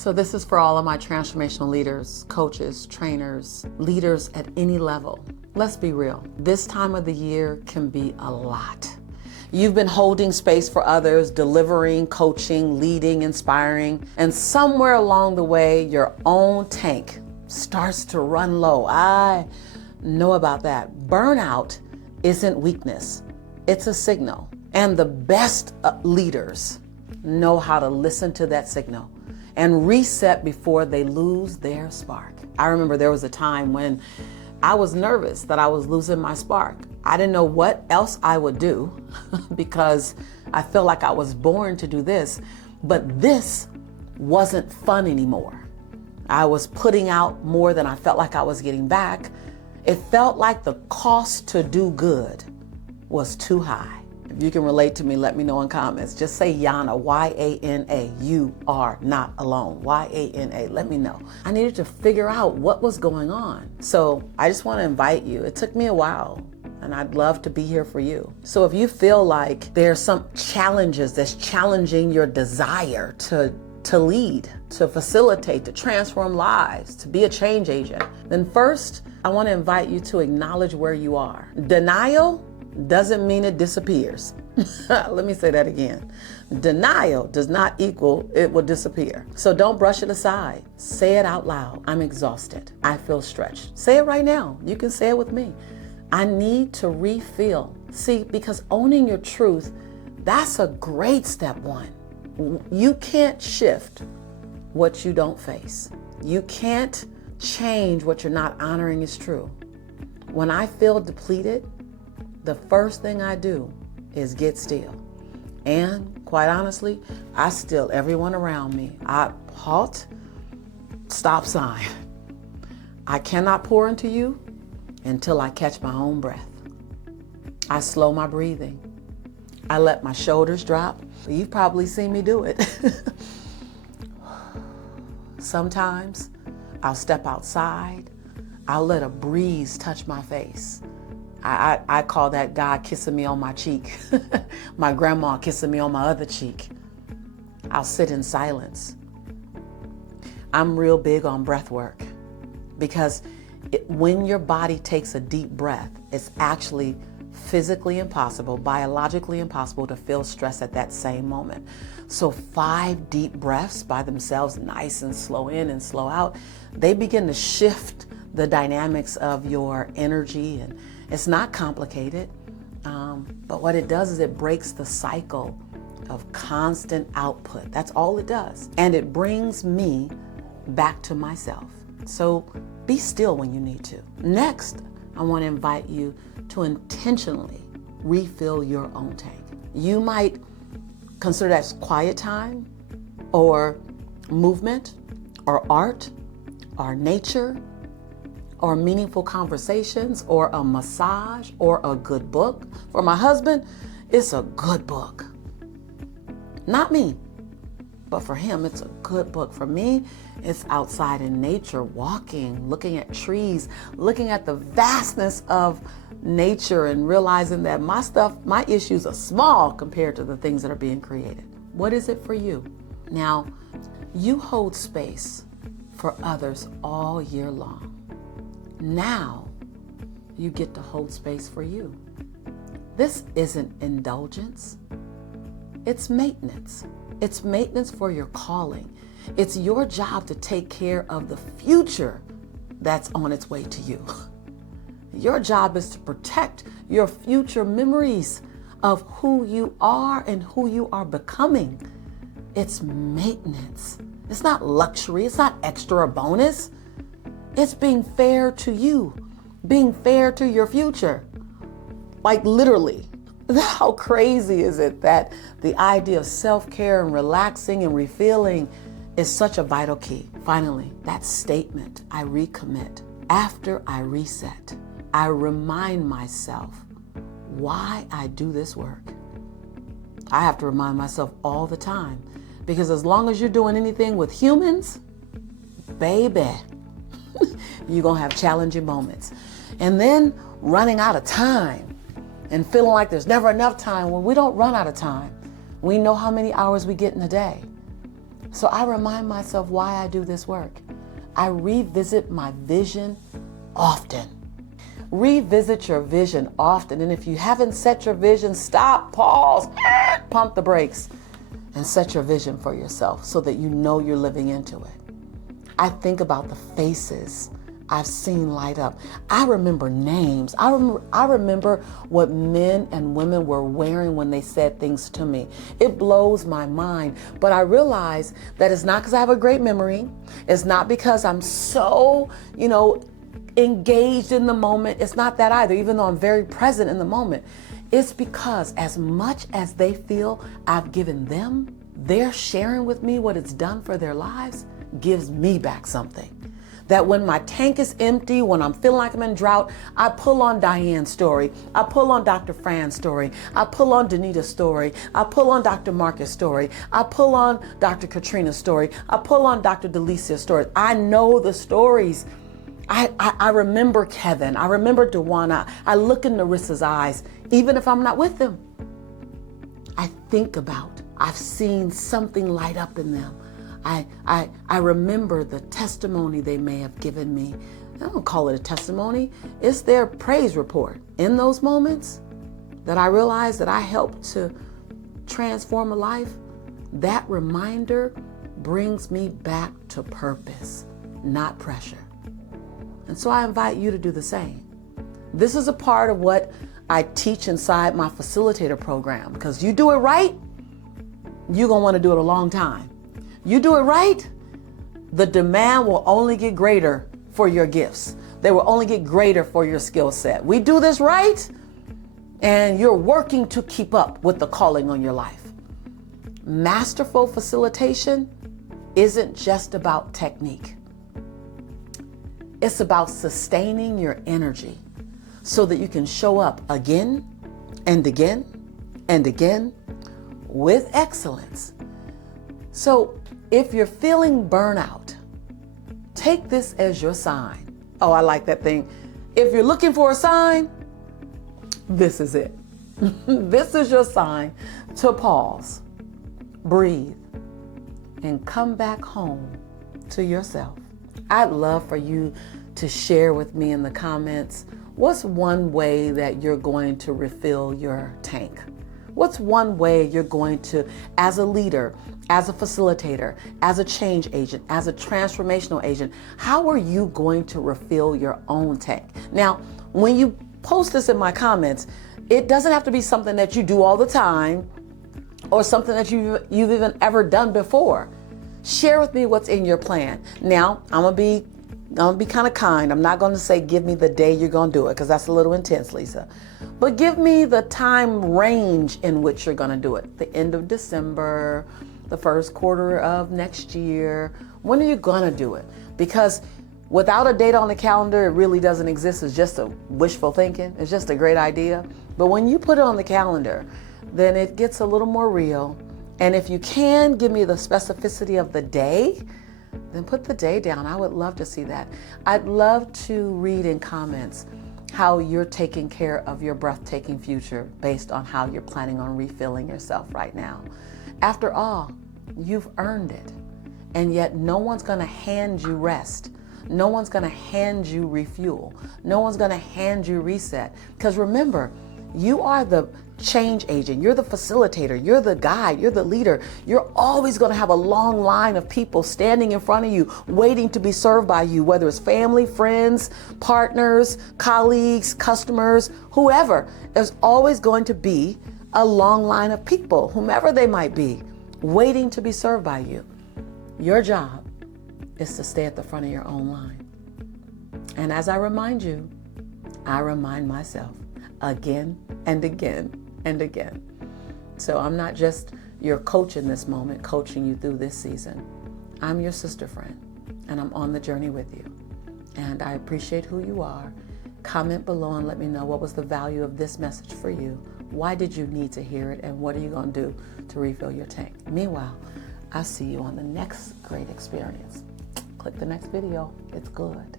So this is for all of my transformational leaders, coaches, trainers, leaders at any level. Let's be real. This time of the year can be a lot. You've been holding space for others, delivering, coaching, leading, inspiring, and somewhere along the way, your own tank starts to run low. I know about that. Burnout isn't weakness. It's a signal. And the best leaders know how to listen to that signal and reset before they lose their spark. I remember there was a time when I was nervous that I was losing my spark. I didn't know what else I would do because I felt like I was born to do this, but this wasn't fun anymore. I was putting out more than I felt like I was getting back. It felt like the cost to do good was too high. If you can relate to me, let me know in comments. Just say Yana, Y-A-N-A. You are not alone. Y-A-N-A. Let me know. I needed to figure out what was going on. So I just want to invite you. It took me a while, and I'd love to be here for you. So if you feel like there's some challenges that's challenging your desire to lead, to facilitate, to transform lives, to be a change agent, then first, I want to invite you to acknowledge where you are. Denial doesn't mean it disappears. Let me say that again. Denial does not equal it will disappear. So don't brush it aside. Say it out loud. I'm exhausted. I feel stretched. Say it right now. You can say it with me. I need to refill. See, because owning your truth, that's a great step one. You can't shift what you don't face. You can't change what you're not honoring is true. When I feel depleted, the first thing I do is get still. And quite honestly, I still everyone around me. I halt, stop sign. I cannot pour into you until I catch my own breath. I slow my breathing. I let my shoulders drop. You've probably seen me do it. Sometimes I'll step outside. I'll let a breeze touch my face. I call that God kissing me on my cheek. My grandma kissing me on my other cheek. I'll sit in silence. I'm real big on breath work because when your body takes a deep breath, it's actually physically impossible, biologically impossible to feel stress at that same moment. So 5 deep breaths by themselves, nice and slow in and slow out, they begin to shift the dynamics of your energy, and it's not complicated, but what it does is it breaks the cycle of constant output. That's all it does. And it brings me back to myself. So be still when you need to. Next, I want to invite you to intentionally refill your own tank. You might consider that quiet time or movement or art or nature or meaningful conversations, or a massage, or a good book. For my husband, it's a good book. Not me, but for him, it's a good book. For me, it's outside in nature, walking, looking at trees, looking at the vastness of nature and realizing that my issues are small compared to the things that are being created. What is it for you? Now, you hold space for others all year long. Now you get to hold space for you. This isn't indulgence. It's maintenance. It's maintenance for your calling. It's your job to take care of the future that's on its way to you. Your job is to protect your future memories of who you are and who you are becoming. It's maintenance. It's not luxury. It's not extra or bonus. It's being fair to you, being fair to your future. Like literally, how crazy is it that the idea of self-care and relaxing and refilling is such a vital key? Finally, that statement, I recommit. After I reset, I remind myself why I do this work. I have to remind myself all the time, because as long as you're doing anything with humans, baby, you're going to have challenging moments. And then running out of time and feeling like there's never enough time. Well, we don't run out of time. We know how many hours we get in a day. So I remind myself why I do this work. I revisit my vision often. Revisit your vision often. And if you haven't set your vision, stop, pause, pump the brakes, and set your vision for yourself so that you know you're living into it. I think about the faces I've seen light up. I remember names. I remember what men and women were wearing when they said things to me. It blows my mind. But I realize that it's not because I have a great memory. It's not because I'm so, engaged in the moment. It's not that either, even though I'm very present in the moment. It's because as much as they feel I've given them, they're sharing with me what it's done for their lives gives me back something. That when my tank is empty, when I'm feeling like I'm in drought, I pull on Diane's story. I pull on Dr. Fran's story. I pull on Danita's story. I pull on Dr. Marcus' story. I pull on Dr. Katrina's story. I pull on Dr. Delicia's story. I know the stories. I remember Kevin. I remember Dewana. I look in Narissa's eyes, even if I'm not with them. I think about, I've seen something light up in them. I remember the testimony they may have given me. I don't call it a testimony. It's their praise report. In those moments that I realize that I helped to transform a life, that reminder brings me back to purpose, not pressure. And so I invite you to do the same. This is a part of what I teach inside my facilitator program, because you do it right, you're going to want to do it a long time. You do it right, the demand will only get greater for your gifts. They will only get greater for your skill set. We do this right, and you're working to keep up with the calling on your life. Masterful facilitation isn't just about technique. It's about sustaining your energy so that you can show up again and again and again with excellence. So if you're feeling burnout, take this as your sign. Oh, I like that thing. If you're looking for a sign, this is it. This is your sign to pause, breathe, and come back home to yourself. I'd love for you to share with me in the comments, what's one way that you're going to refill your tank? What's one way you're going to, as a leader, as a facilitator, as a change agent, as a transformational agent, how are you going to refill your own tank? Now, when you post this in my comments, it doesn't have to be something that you do all the time or something that you've even ever done before. Share with me what's in your plan. Now, I'm gonna be kind of kind. I'm not gonna say give me the day you're gonna do it, because that's a little intense, Lisa. But give me the time range in which you're gonna do it. The end of December, the first quarter of next year. When are you gonna do it? Because without a date on the calendar, it really doesn't exist. It's just a wishful thinking. It's just a great idea. But when you put it on the calendar, then it gets a little more real. And if you can give me the specificity of the day, then put the day down. I would love to see that. I'd love to read in comments how you're taking care of your breathtaking future based on how you're planning on refilling yourself right now. After all, you've earned it. And yet no one's going to hand you rest. No one's going to hand you refuel. No one's going to hand you reset. Because remember, you are the change agent. You're the facilitator. You're the guide. You're the leader. You're always going to have a long line of people standing in front of you, waiting to be served by you, whether it's family, friends, partners, colleagues, customers, whoever. There's always going to be a long line of people, whomever they might be, waiting to be served by you. Your job is to stay at the front of your own line. And as I remind you, I remind myself again and again and again. So I'm not just your coach in this moment, coaching you through this season. I'm your sister friend, and I'm on the journey with you. And I appreciate who you are. Comment below and let me know what was the value of this message for you. Why did you need to hear it? And what are you going to do to refill your tank? Meanwhile, I'll see you on the next great experience. Click the next video. It's good.